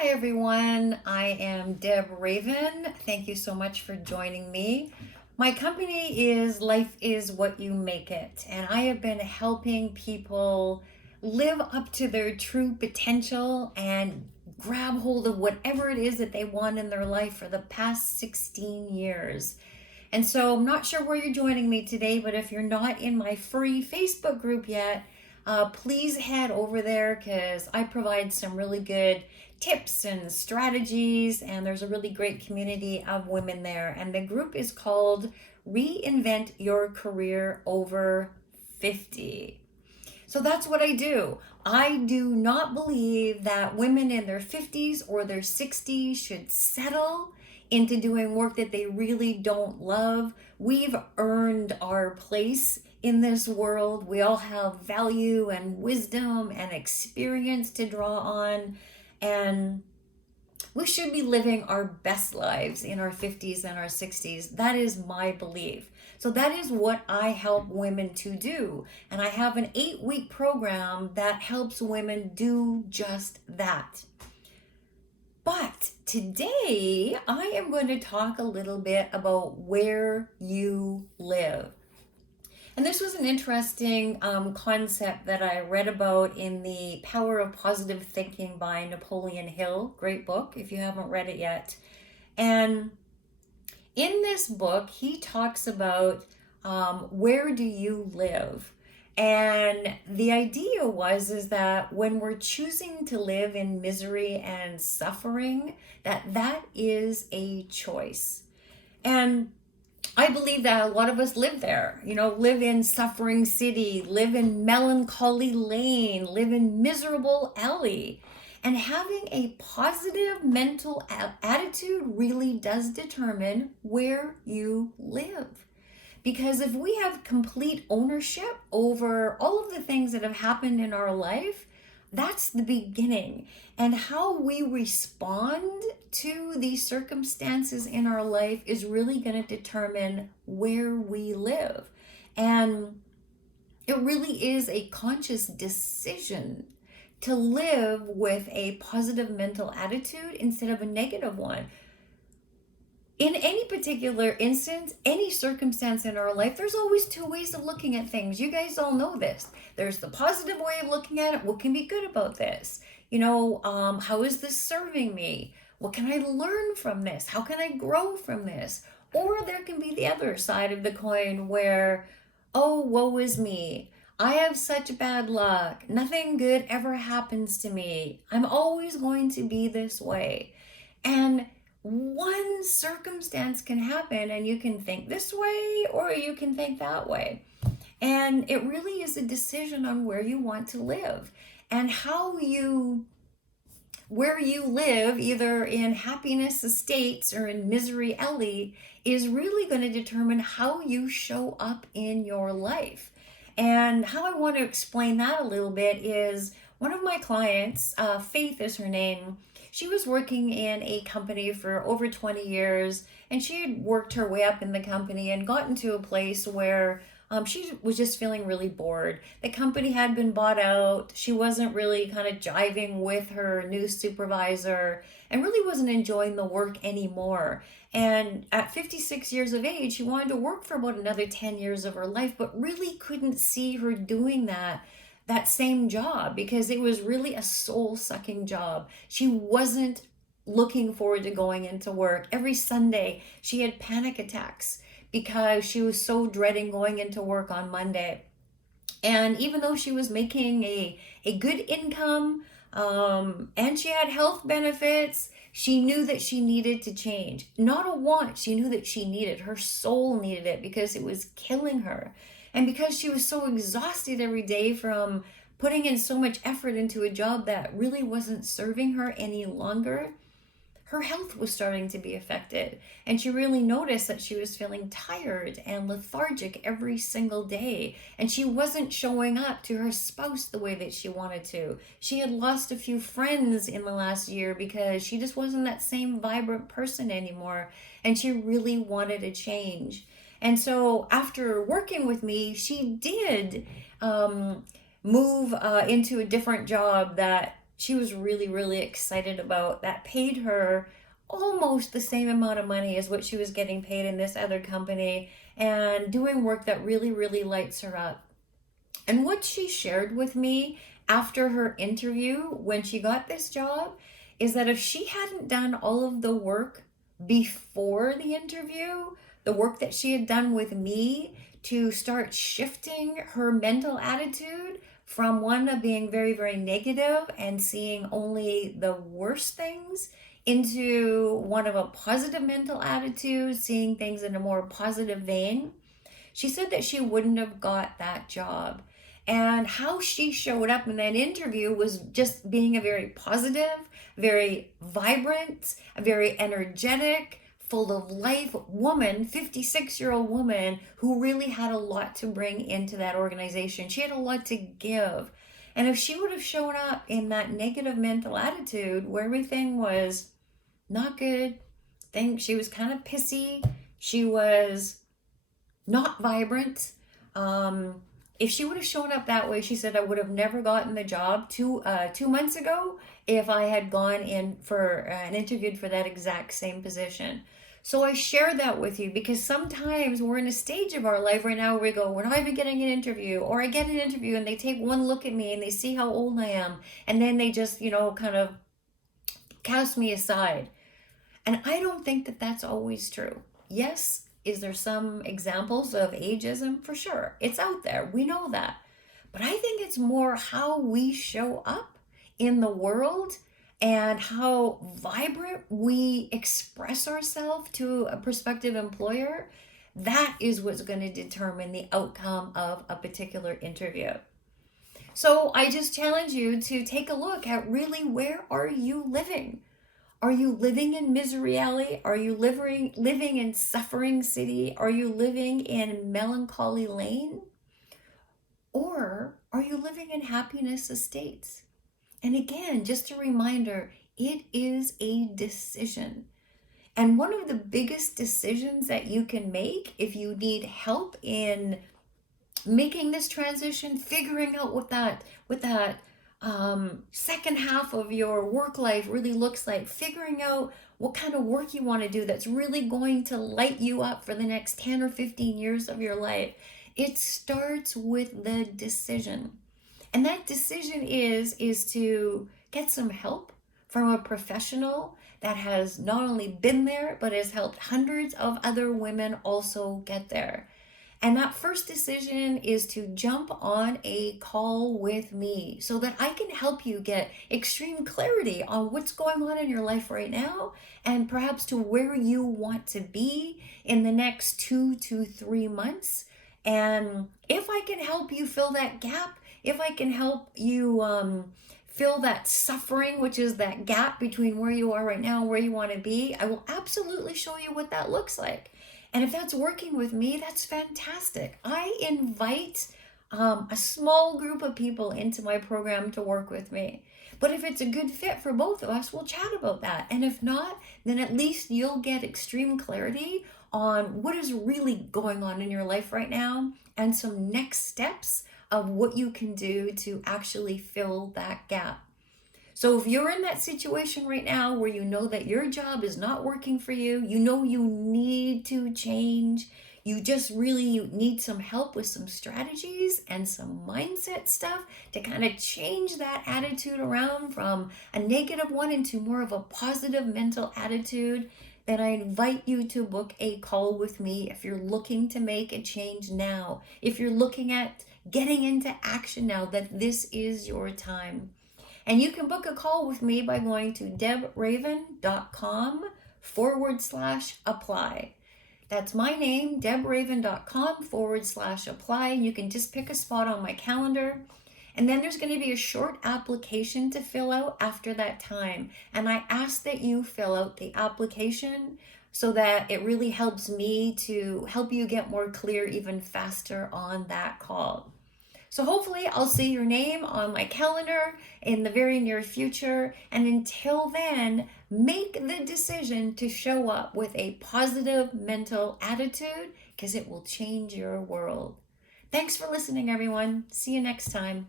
Hi everyone, I am Deb Raven. Thank you so much for joining me. My company is Life is What You Make It, and I have been helping people live up to their true potential and grab hold of whatever it is that they want in their life for the past 16 years. And so I'm not sure where you're joining me today, but if you're not in my free Facebook group yet, please head over there because I provide some really good tips and strategies, and there's a really great community of women there. And the group is called Reinvent Your Career Over 50. So that's what I do. I do not believe that women in their 50s or their 60s should settle into doing work that they really don't love. We've earned our place in this world. We all have value and wisdom and experience to draw on. And we should be living our best lives in our 50s and our 60s. That is my belief. So that is what I help women to do. And I have an 8-week program that helps women do just that. But today I am going to talk a little bit about where you live. And this was an interesting concept that I read about in The Power of Positive Thinking by Napoleon Hill. Great book if you haven't read it yet. And in this book, he talks about where do you live? And the idea is that when we're choosing to live in misery and suffering, that is a choice. And I believe that a lot of us live there, live in Suffering City, live in Melancholy Lane, live in Miserable Alley. And having a positive mental attitude really does determine where you live. Because if we have complete ownership over all of the things that have happened in our life, that's the beginning. And how we respond to these circumstances in our life is really going to determine where we live. And it really is a conscious decision to live with a positive mental attitude instead of a negative one. In any particular instance, any circumstance in our life, there's always two ways of looking at things. You guys all know this. There's the positive way of looking at it. What can be good about this? How is this serving me? What can I learn from this? How can I grow from this? Or there can be the other side of the coin where, oh, woe is me. I have such bad luck. Nothing good ever happens to me. I'm always going to be this way. And one circumstance can happen and you can think this way or you can think that way. And it really is a decision on where you want to live and where you live, either in happiness estates or in misery alley, is really going to determine how you show up in your life. And how I want to explain that a little bit is one of my clients, Faith is her name. She was working in a company for over 20 years, and she had worked her way up in the company and gotten to a place where she was just feeling really bored. The company had been bought out. She wasn't really kind of jiving with her new supervisor and really wasn't enjoying the work anymore. And at 56 years of age, she wanted to work for about another 10 years of her life, but really couldn't see her doing that same job because it was really a soul-sucking job. She wasn't looking forward to going into work. Every Sunday, she had panic attacks because she was so dreading going into work on Monday. And even though she was making a good income and she had health benefits, she knew that she needed to change. Not a want, she knew that she needed. Her soul needed it because it was killing her. And because she was so exhausted every day from putting in so much effort into a job that really wasn't serving her any longer, her health was starting to be affected. And she really noticed that she was feeling tired and lethargic every single day. And she wasn't showing up to her spouse the way that she wanted to. She had lost a few friends in the last year because she just wasn't that same vibrant person anymore. And she really wanted a change. And so after working with me, she did move into a different job that she was really, really excited about that paid her almost the same amount of money as what she was getting paid in this other company and doing work that really, really lights her up. And what she shared with me after her interview when she got this job is that if she hadn't done all of the work before the interview, the work that she had done with me to start shifting her mental attitude from one of being very, very negative and seeing only the worst things into one of a positive mental attitude, seeing things in a more positive vein, she said that she wouldn't have got that job. And how she showed up in that interview was just being a very positive, very vibrant, a very energetic, full of life woman, 56-year-old woman who really had a lot to bring into that organization. She had a lot to give. And if she would have shown up in that negative mental attitude where everything was not good, she was kind of pissy, she was not vibrant. If she would have shown up that way, she said, I would have never gotten the job 2 months ago if I had gone in for and interviewed for that exact same position. So I share that with you because sometimes we're in a stage of our life right now where we go, we're not even getting an interview, or I get an interview and they take one look at me and they see how old I am, and then they just, kind of cast me aside. And I don't think that that's always true. Yes, is there some examples of ageism? For sure. It's out there. We know that. But I think it's more how we show up in the world and how vibrant we express ourselves to a prospective employer. That is what's going to determine the outcome of a particular interview. So I just challenge you to take a look at really, where are you living? Are you living in Misery Alley? Are you living in Suffering City? Are you living in Melancholy Lane? Or are you living in Happiness Estates? And again, just a reminder, it is a decision. And one of the biggest decisions that you can make if you need help in making this transition, figuring out what that second half of your work life really looks like, figuring out what kind of work you want to do that's really going to light you up for the next 10 or 15 years of your life. It starts with the decision. And that decision is to get some help from a professional that has not only been there, but has helped hundreds of other women also get there. And that first decision is to jump on a call with me so that I can help you get extreme clarity on what's going on in your life right now and perhaps to where you want to be in the next 2 to 3 months. And if I can help you fill that gap, if I can help you fill that suffering, which is that gap between where you are right now and where you want to be, I will absolutely show you what that looks like. And if that's working with me, that's fantastic. I invite a small group of people into my program to work with me. But if it's a good fit for both of us, we'll chat about that. And if not, then at least you'll get extreme clarity on what is really going on in your life right now and some next steps of what you can do to actually fill that gap. So if you're in that situation right now where you know that your job is not working for you, you know you need to change, you just really need some help with some strategies and some mindset stuff to kind of change that attitude around from a negative one into more of a positive mental attitude, then I invite you to book a call with me if you're looking to make a change now. If you're looking at getting into action now, that this is your time. And you can book a call with me by going to debraven.com/apply. That's my name, debraven.com/apply. And you can just pick a spot on my calendar. And then there's going to be a short application to fill out after that time. And I ask that you fill out the application so that it really helps me to help you get more clear even faster on that call. So hopefully I'll see your name on my calendar in the very near future. And until then, make the decision to show up with a positive mental attitude because it will change your world. Thanks for listening, everyone. See you next time.